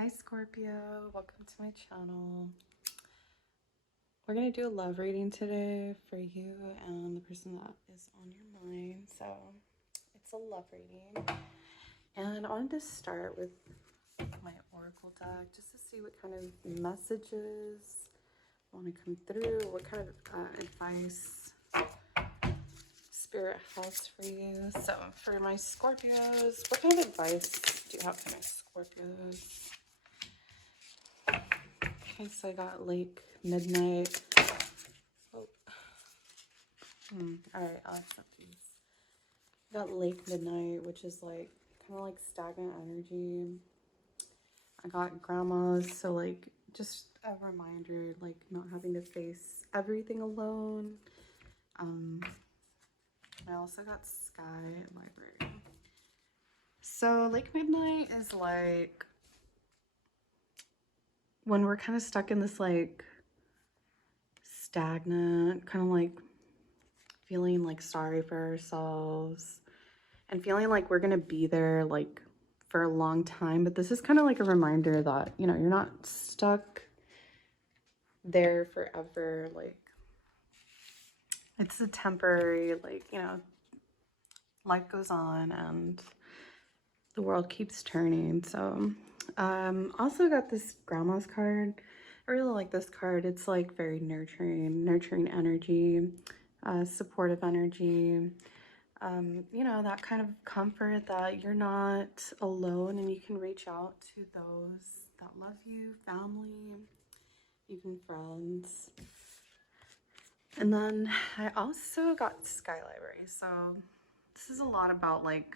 Hi Scorpio, welcome to my channel. We're going to do a love reading today for you and the person that is on your mind. So it's a love reading. And I wanted to start with my oracle deck just to see what kind of messages want to come through, what kind of advice Spirit has for you. So for my Scorpios, what kind of advice do you have for my Scorpios? Okay, so I got Lake Midnight. Oh. Alright, I'll accept these. I got Lake Midnight, which is like kind of like stagnant energy. I got Grandma's, so like just a reminder, like not having to face everything alone. I also got Sky Library. So Lake Midnight is like when we're kind of stuck in this like stagnant, kind of like feeling like sorry for ourselves and feeling like we're gonna be there like for a long time. But this is kind of like a reminder that, you know, you're not stuck there forever. Like it's a temporary, like, you know, life goes on and the world keeps turning. So also got this Grandma's card. I really like this card. It's like very nurturing energy, supportive energy. You know, that kind of comfort that you're not alone and you can reach out to those that love you, family, even friends. And then I also got Sky Library. So this is a lot about like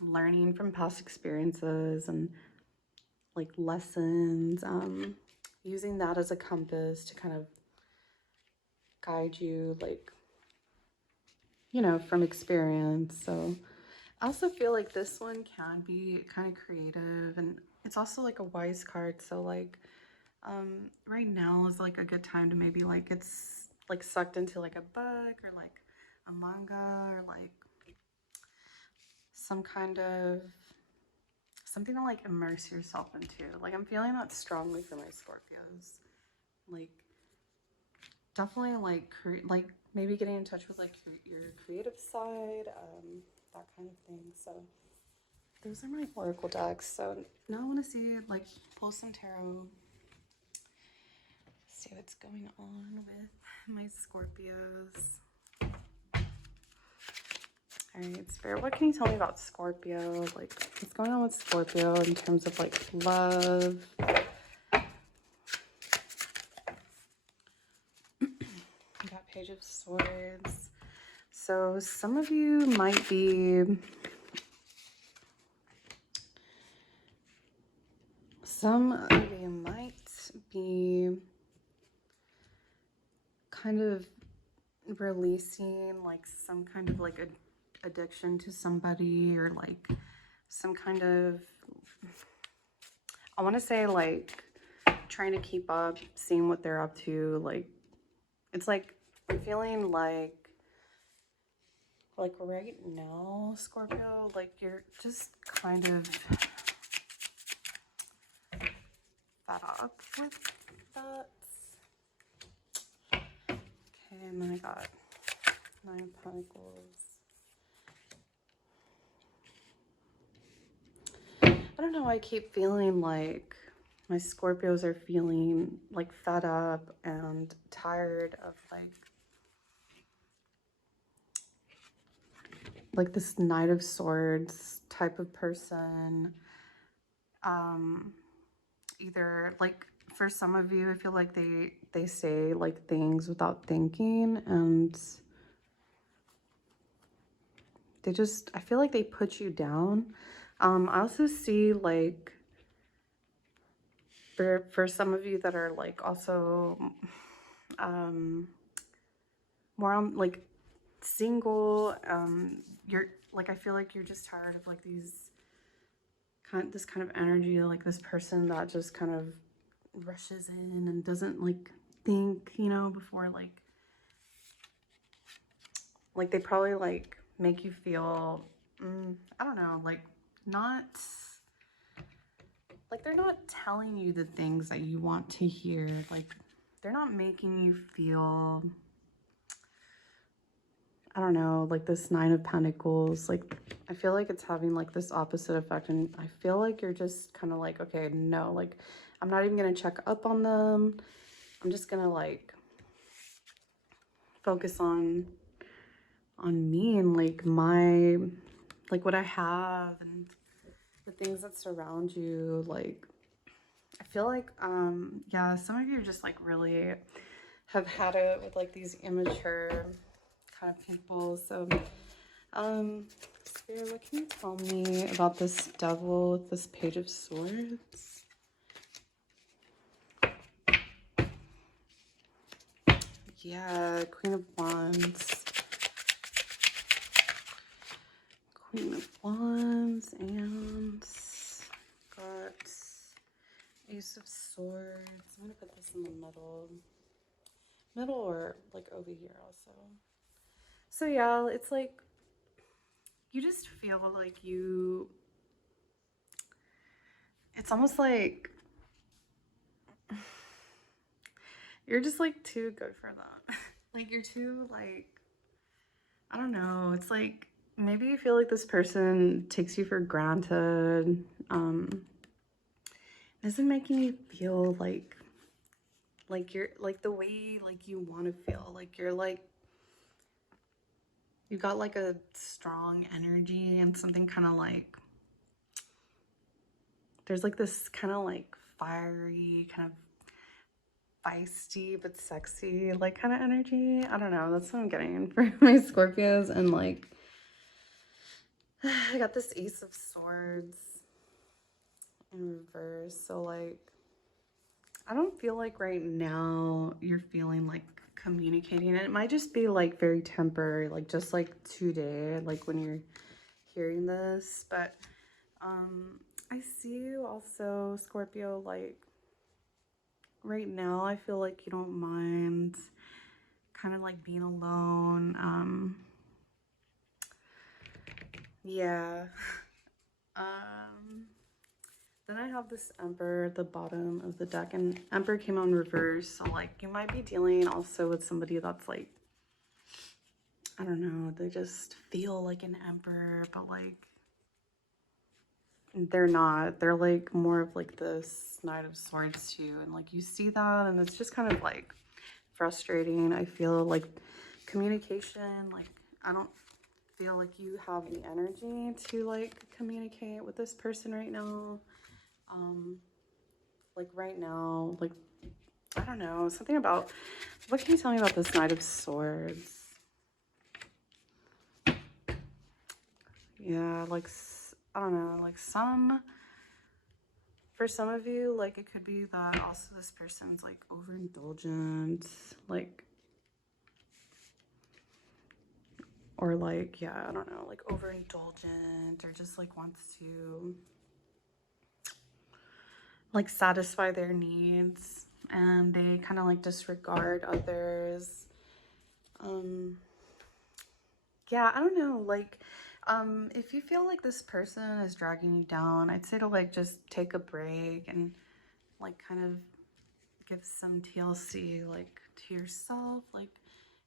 learning from past experiences and like lessons, using that as a compass to kind of guide you, like, you know, from experience. So I also feel like this one can be kind of creative, and it's also like a wise card. So like right now is like a good time to maybe like it's like sucked into like a book or like a manga or like some kind of something to like immerse yourself into. Like I'm feeling that strongly for my Scorpios. Like definitely like maybe getting in touch with like your creative side, that kind of thing. So those are my oracle decks. So now I want to see like pull some tarot, see what's going on with my Scorpios. All right, Spirit, what can you tell me about Scorpio? Like what's going on with Scorpio in terms of like love? I got Page of Swords. So some of you might be kind of releasing like some kind of like addiction to somebody, or like some kind of, I want to say like trying to keep up, seeing what they're up to. Like it's like I'm feeling like right now, Scorpio, like you're just kind of fed up with that. Okay, and then I got 9 of Pentacles. I don't know, I keep feeling like my Scorpios are feeling like fed up and tired of like this Knight of Swords type of person. Either like for some of you, I feel like they say like things without thinking, and they just, I feel like they put you down. I also see like for some of you that are like also more on like single, you're like, I feel like you're just tired of like this kind of energy, like this person that just kind of rushes in and doesn't like think, you know, before like they probably like make you feel I don't know, like not like they're not telling you the things that you want to hear. Like they're not making you feel, I don't know, like this Nine of Pentacles. Like I feel like it's having like this opposite effect, and I feel like you're just kind of like, okay, no, like I'm not even gonna check up on them. I'm just gonna like focus on me and like my, like what I have and the things that surround you. Like I feel like yeah, some of you just like really have had it with like these immature kind of people. So Spirit, what can you tell me about this devil with this Page of Swords? Yeah, Queen of Wands. Queen of Wands, and got Ace of Swords. I'm gonna put this in the middle. Middle or like over here also. So yeah, it's like you just feel like you, it's almost like you're just like too good for them. Like you're too like, I don't know, it's like maybe you feel like this person takes you for granted. Isn't making you feel like you're like the way like you want to feel, like you're like you got like a strong energy and something kind of like there's like this kind of like fiery, kind of feisty but sexy like kind of energy. I don't know, that's what I'm getting for my Scorpios. And like I got this Ace of Swords in reverse, so like I don't feel like right now you're feeling like communicating. And it might just be like very temporary, like just like today, like when you're hearing this. But I see you also, Scorpio, like right now I feel like you don't mind kind of like being alone. Yeah. Then I have this Emperor at the bottom of the deck, and Emperor came on reverse, so like you might be dealing also with somebody that's like, I don't know, they just feel like an Emperor, but like they're not. They're like more of like this Knight of Swords too, and like you see that and it's just kind of like frustrating. I feel like communication, like I don't feel like you have the energy to like communicate with this person right now. Like right now, like I don't know, something about, what can you tell me about this Knight of Swords? Yeah, like I don't know, like for some of you, like it could be that also this person's like overindulgent, like, or like, yeah, I don't know, like overindulgent, or just like wants to like satisfy their needs, and they kind of like disregard others. Yeah, I don't know, like if you feel like this person is dragging you down, I'd say to like just take a break and like kind of give some TLC like to yourself, like,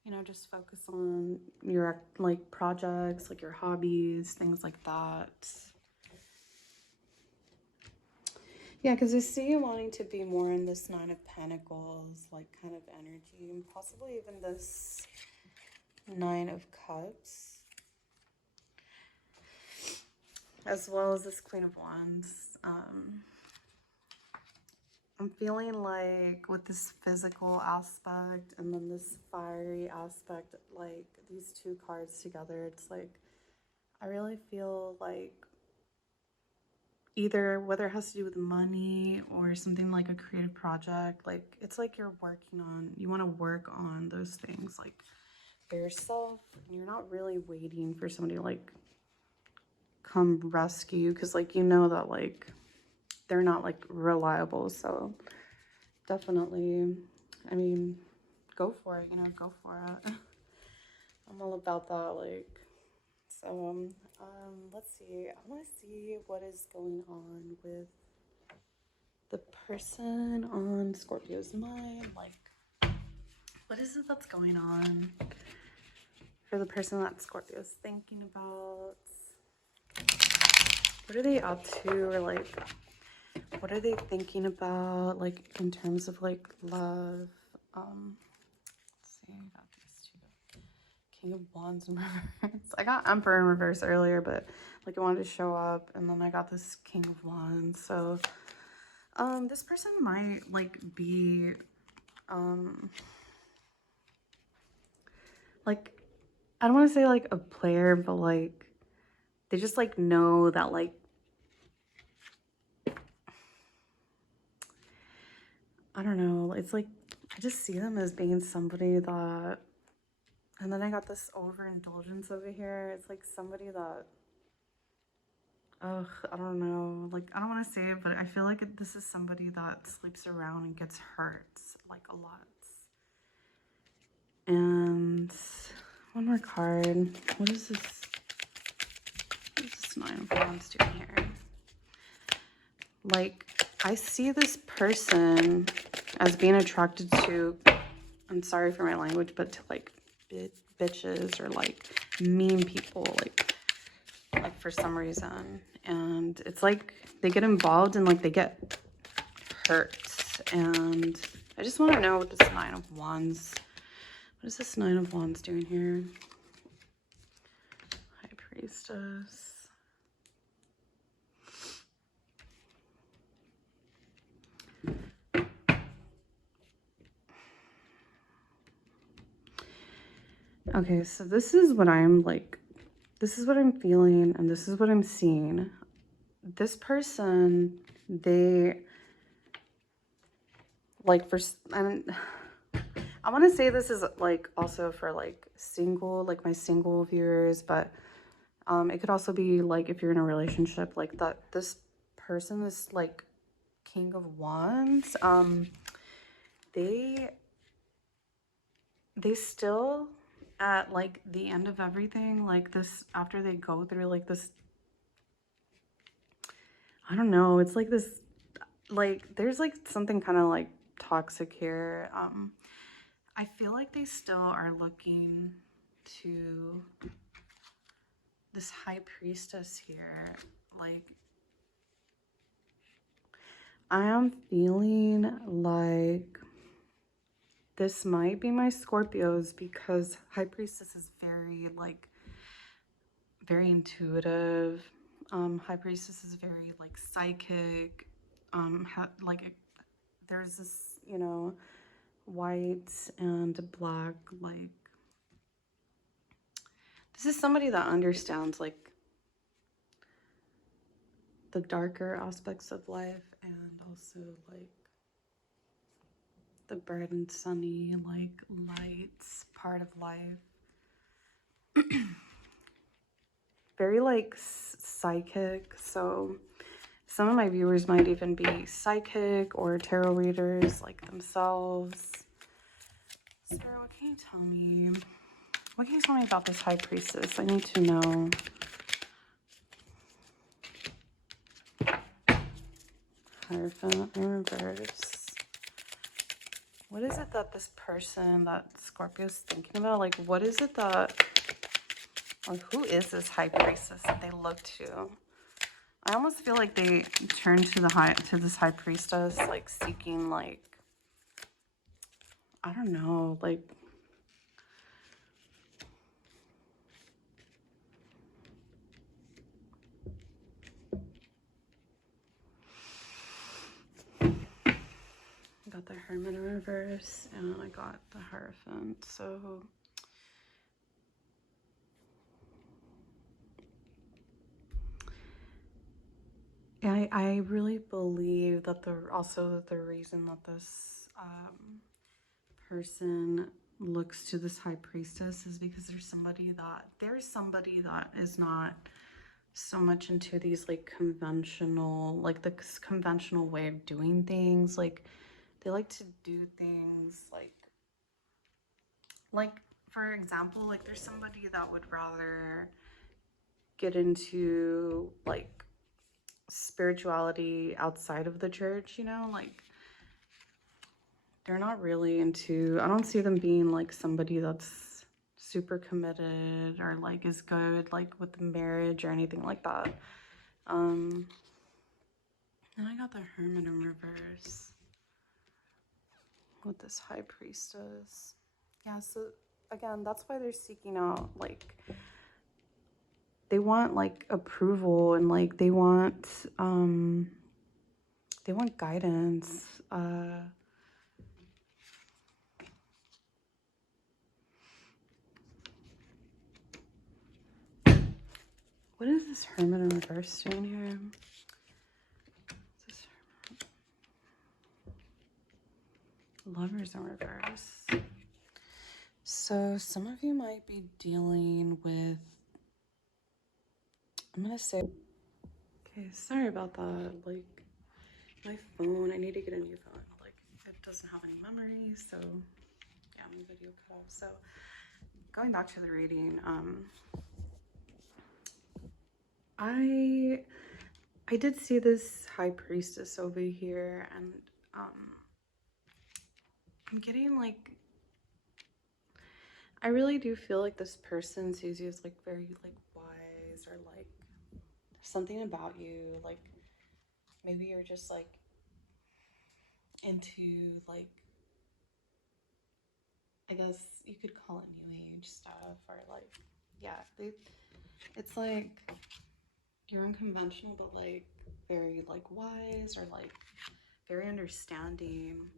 you know, just focus on your like projects, like your hobbies, things like that. Yeah, because I see you wanting to be more in this Nine of Pentacles, like kind of energy, and possibly even this Nine of Cups, as well as this Queen of Wands. I'm feeling like with this physical aspect and then this fiery aspect, like these two cards together, it's like I really feel like either whether it has to do with money or something like a creative project, like it's like you're working on, you want to work on those things like for yourself, and you're not really waiting for somebody to like come rescue you, because like you know that like they're not like reliable. So definitely, I mean, go for it, you know, go for it. I'm all about that, like, so let's see, I want to see what is going on with person on Scorpio's mind? Like, what is it that's going on for the person that Scorpio's thinking about? What are they up to, or like, what are they thinking about, like, in terms of like love? Let's see, I got these two. King of Wands in reverse. I got Emperor in reverse earlier, but like I wanted to show up, and then I got this King of Wands. So this person might like be like, I don't want to say like a player, but like they just like know that, like, I don't know, it's like I just see them as being somebody that, and then I got this overindulgence over here. It's like somebody that, ugh, I don't know, like, I don't want to say it, but I feel like this is somebody that sleeps around and gets hurt like a lot. And one more card. What is this? What is this Nine of Wands doing here? Like, I see this person as being attracted to, I'm sorry for my language, but to like bitches or like mean people, like for some reason. And it's like they get involved and like they get hurt. And I just want to know what this Nine of Wands, what is this Nine of Wands doing here? High Priestess. Okay, so this is what I'm like, this is what I'm feeling, and this is what I'm seeing. This person, they like, for, and I want to say this is like also for like single, like my single viewers, but it could also be like if you're in a relationship, like that this person is like King of Wands. They still, at like the end of everything, like this, after they go through like this, I don't know, it's like this, like there's like something kind of like toxic here. I feel like they still are looking to this High Priestess here. Like, I am feeling like this might be my Scorpios, because High Priestess is very like very intuitive. High Priestess is very like psychic. Like there's this, you know, white and black, like this is somebody that understands like the darker aspects of life, and also like the bright and sunny, like lights part of life. Very like psychic. So some of my viewers might even be psychic or tarot readers like themselves. Spirit, what can you tell me? What can you tell me about this High Priestess? I need to know. Hierophant in reverse. What is it that this person, that Scorpio's thinking about? Like, what is it that, like, who is this High Priestess that they look to? I almost feel like they turn to this High Priestess, like seeking, like, I don't know, like, I got the Hermit in reverse, and I got the Hierophant. So I really believe that the reason that this person looks to this High Priestess is because there's somebody that is not so much into these like conventional, like the conventional way of doing things. Like they like to do things like for example, like there's somebody that would rather get into like spirituality outside of the church, you know, like they're not really into, I don't see them being like somebody that's super committed or like is good like with marriage or anything like that. And I got the Hermit in reverse with this High Priestess. Yeah, so again, that's why they're seeking out, like, they want like approval and like they want guidance. What is this Hermit in reverse doing here? Lovers in reverse. So some of you might be dealing with, I'm gonna say, okay, sorry about that. Like my phone, I need to get a new phone. Like it doesn't have any memory, so yeah, my video cut off. So going back to the reading, I did see this High Priestess over here, and I'm getting like, I really do feel like this person sees you as like very like wise, or like something about you, like maybe you're just like into like, I guess you could call it new age stuff, or like, yeah, it's like you're unconventional but like very like wise, or like very understanding.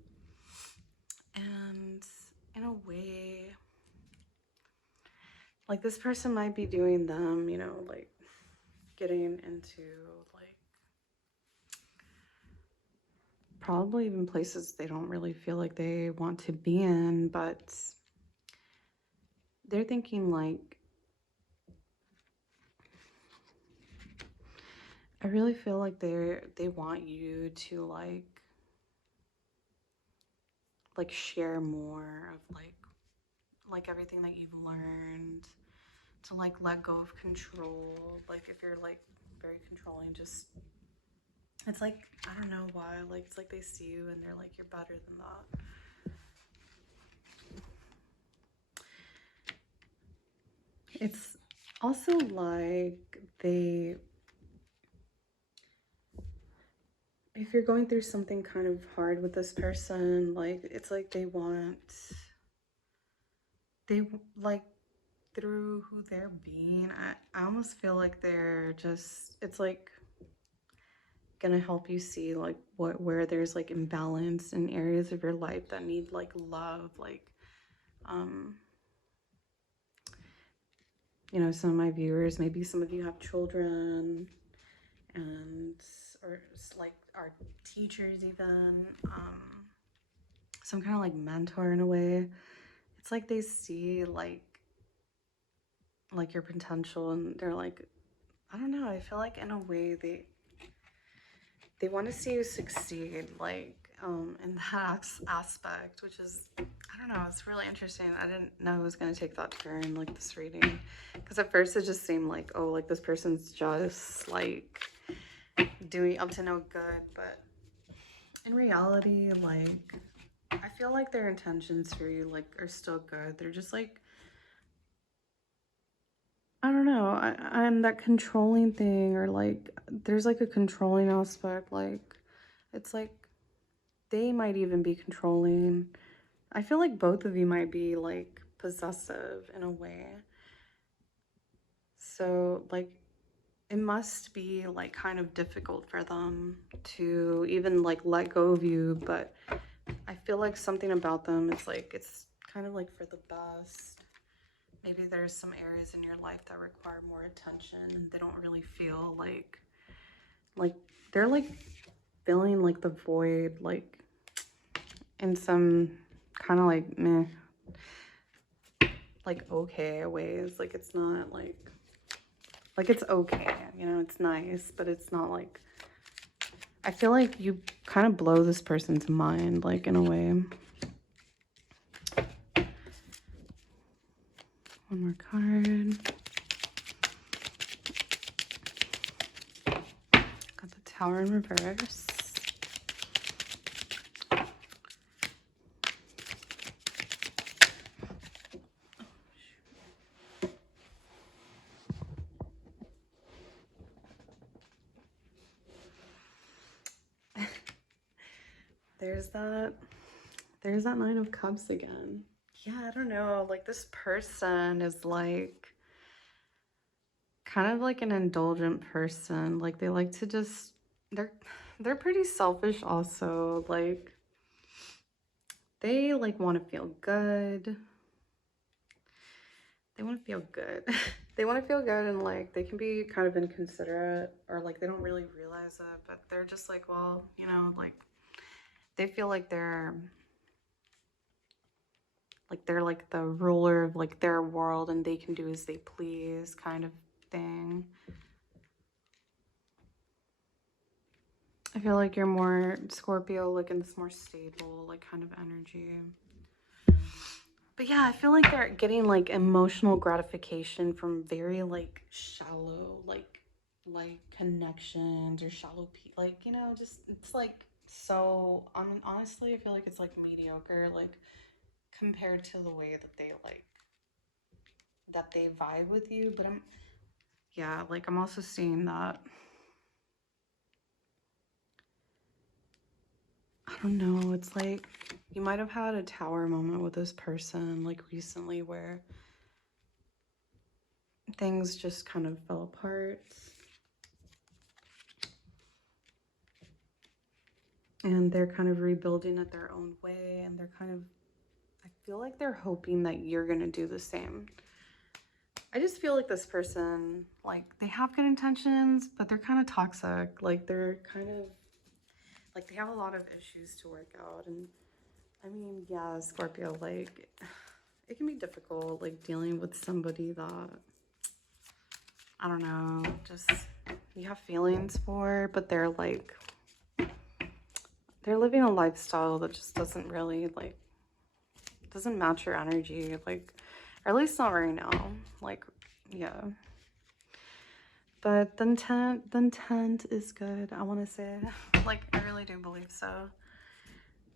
And in a way, like this person might be doing them, you know, like getting into like probably even places they don't really feel like they want to be in, but they're thinking like, I really feel like they want you to like share more of like everything that you've learned, to like let go of control. Like if you're like very controlling, just, it's like, I don't know why, like it's like they see you and they're like, you're better than that. It's also like they, if you're going through something kind of hard with this person, like it's like they like, through who they're being, I almost feel like they're just, it's like gonna help you see like where there's like imbalance in areas of your life that need like love, like you know, some of my viewers, maybe some of you have children, and or like are teachers even, some kind of like mentor in a way. It's like they see like your potential, and they're like, I don't know, I feel like in a way they want to see you succeed, like in that aspect, which is, I don't know, it's really interesting. I didn't know it was going to take that turn, like this reading, because at first it just seemed like, oh, like this person's just like doing up to no good, but in reality, like I feel like their intentions for you like are still good. They're just like, I don't know, I'm that controlling thing, or like there's like a controlling aspect, like it's like they might even be controlling. I feel like both of you might be like possessive in a way. So like it must be like kind of difficult for them to even like let go of you, but I feel like something about them is like, it's kind of like for the best. Maybe there's some areas in your life that require more attention, and they don't really feel like they're like filling like the void, like in some kind of like meh, like okay ways. Like it's not like it's okay, you know, it's nice, but it's not like, I feel like you kind of blow this person's mind, like in a way. One more card. Got the Tower in reverse. There's that Nine of Cups again. Yeah, I don't know. Like, this person is like kind of like an indulgent person. Like, they like to just they're pretty selfish also. Like, they like want to feel good. They want to feel good. They want to feel good, and like they can be kind of inconsiderate, or like they don't really realize it, but they're just like, well, you know, like they feel like they're like the ruler of like their world and they can do as they please kind of thing. I feel like you're more Scorpio, like in this more stable, like kind of energy. But yeah, I feel like they're getting like emotional gratification from very like shallow, like connections or shallow, like, you know, just it's like so. I mean, honestly, I feel like it's like mediocre, like compared to the way that they vibe with you. But yeah, like I'm also seeing that. I don't know. It's like you might have had a tower moment with this person like recently where things just kind of fell apart. And they're kind of rebuilding it their own way. And they're kind of, I feel like they're hoping that you're going to do the same. I just feel like this person, like, they have good intentions, but they're kind of toxic. Like, they're kind of, like, they have a lot of issues to work out. And I mean, yeah, Scorpio, like, it can be difficult, like, dealing with somebody that, I don't know, just you have feelings for, but they're like, they're living a lifestyle that just doesn't really, like, doesn't match your energy, like, or at least not right now. Like, yeah. But the intent is good, I want to say. Like, I really do believe so.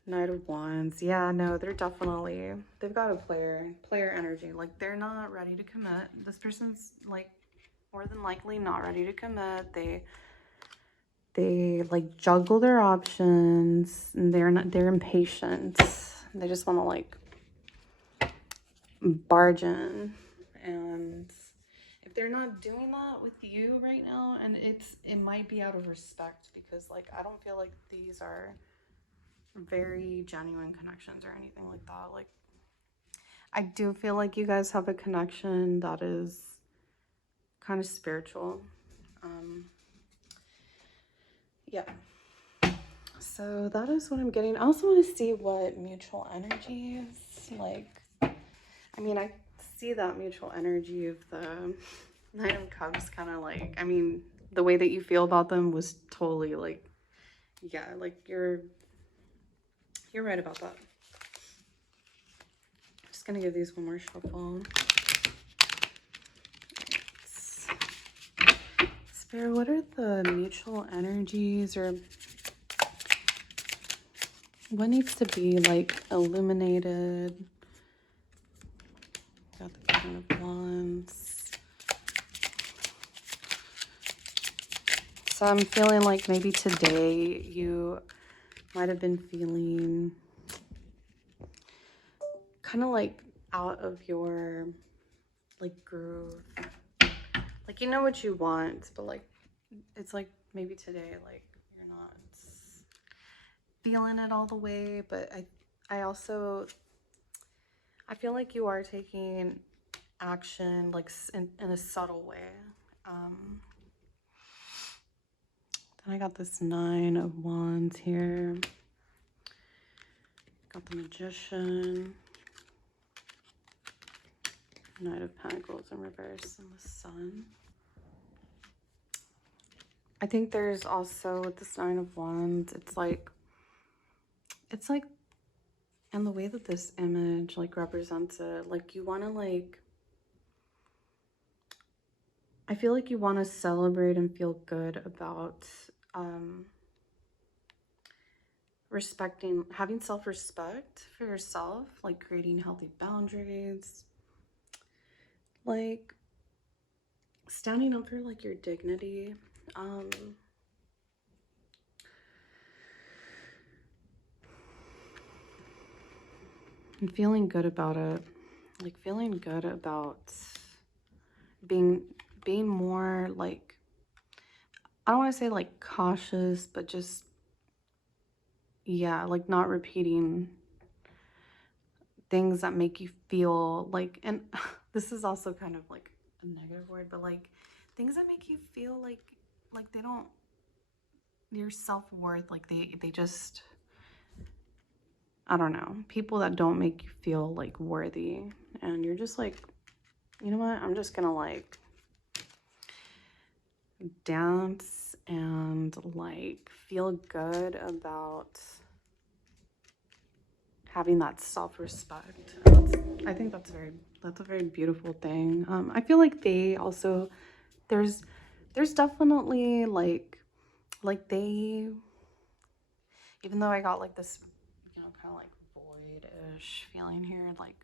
Knight of Wands. Yeah, no, they've got a player energy. Like, they're not ready to commit. This person's like more than likely not ready to commit. They like juggle their options, and they're impatient. They just want to like barge in. And if they're not doing that with you right now, and it might be out of respect, because like I don't feel like these are very genuine connections or anything like that. Like, I do feel like you guys have a connection that is kind of spiritual. Yeah. So that is what I'm getting. I also want to see what mutual energy is like. I mean, I see that mutual energy of the Nine of Cups kind of like, I mean, the way that you feel about them was totally like, yeah, like you're right about that. I'm just gonna give these one more shuffle. Spirit, what are the mutual energies, or what needs to be like illuminated? Got the Queen of Wands. So I'm feeling like maybe today you might have been feeling kind of like out of your like groove. Like, you know what you want, but like it's like maybe today like you're not feeling it all the way. But I feel like you are taking action like in a subtle way. Then I got this Nine of Wands here. Got the Magician. Knight of Pentacles in reverse, and the Sun. I think there's also with this Nine of Wands, it's like, and the way that this image like represents it, like you want to like, I feel like you want to celebrate and feel good about having self-respect for yourself, like creating healthy boundaries, like standing up for like your dignity, and feeling good about it, like feeling good about being more like, I don't want to say like cautious, but just, yeah, like not repeating things that make you feel like, and this is also kind of like a negative word, but like things that make you feel like they don't, your self-worth, like they just, I don't know, people that don't make you feel like worthy, and you're just like, you know what, I'm just gonna like dance and like feel good about having that self-respect. I think that's a very beautiful thing. I feel like they also, there's definitely like they, even though I got like this, you know, kind of like void-ish feeling here, like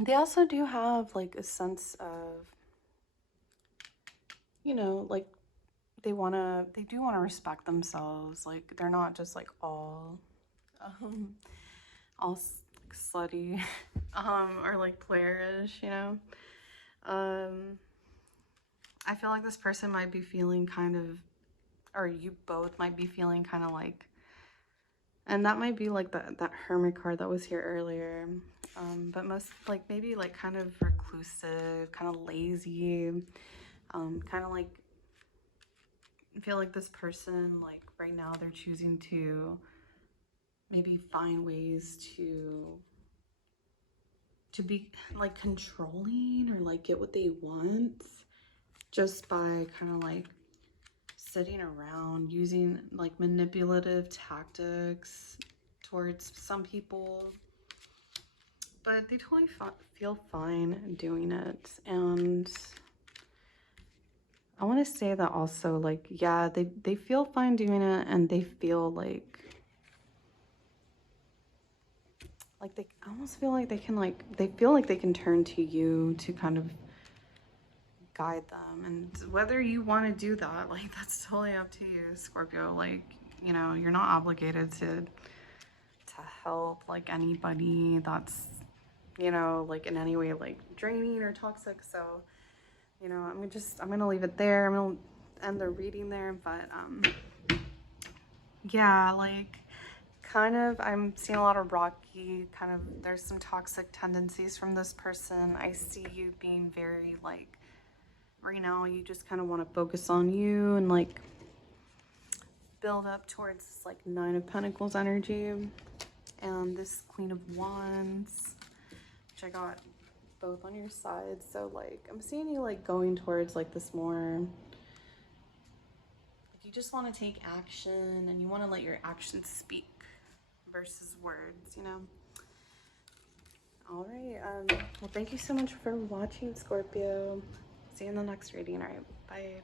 they also do have like a sense of, you know, like they do want to respect themselves. Like they're not just like um slutty or like playerish, you know. I feel like this person might be feeling kind of, or you both might be feeling kind of like, and that might be like that hermit card that was here earlier, but most like maybe like kind of reclusive, kind of lazy, kind of like, I feel like this person, like right now they're choosing to maybe find ways to be like controlling or like get what they want just by kind of like sitting around using like manipulative tactics towards some people, but they totally feel fine doing it. And I want to say that also, like, yeah, they feel fine doing it, and they feel like they almost feel like they can, like, they feel like they can turn to you to kind of guide them. And whether you want to do that, like, that's totally up to you, Scorpio. Like, you know, you're not obligated to help like anybody that's, you know, like in any way like draining or toxic. So, you know, I'm gonna leave it there. I'm gonna end the reading there. But yeah, like kind of, I'm seeing a lot of rocky, kind of, there's some toxic tendencies from this person. I see you being very like, right now you just kind of want to focus on you and like build up towards this like Nine of Pentacles energy and this Queen of Wands, which I got both on your side. So like I'm seeing you like going towards like this more, like you just want to take action and you want to let your actions speak versus words, you know. All right, well, thank you so much for watching, Scorpio. See you in the next reading. All right, bye.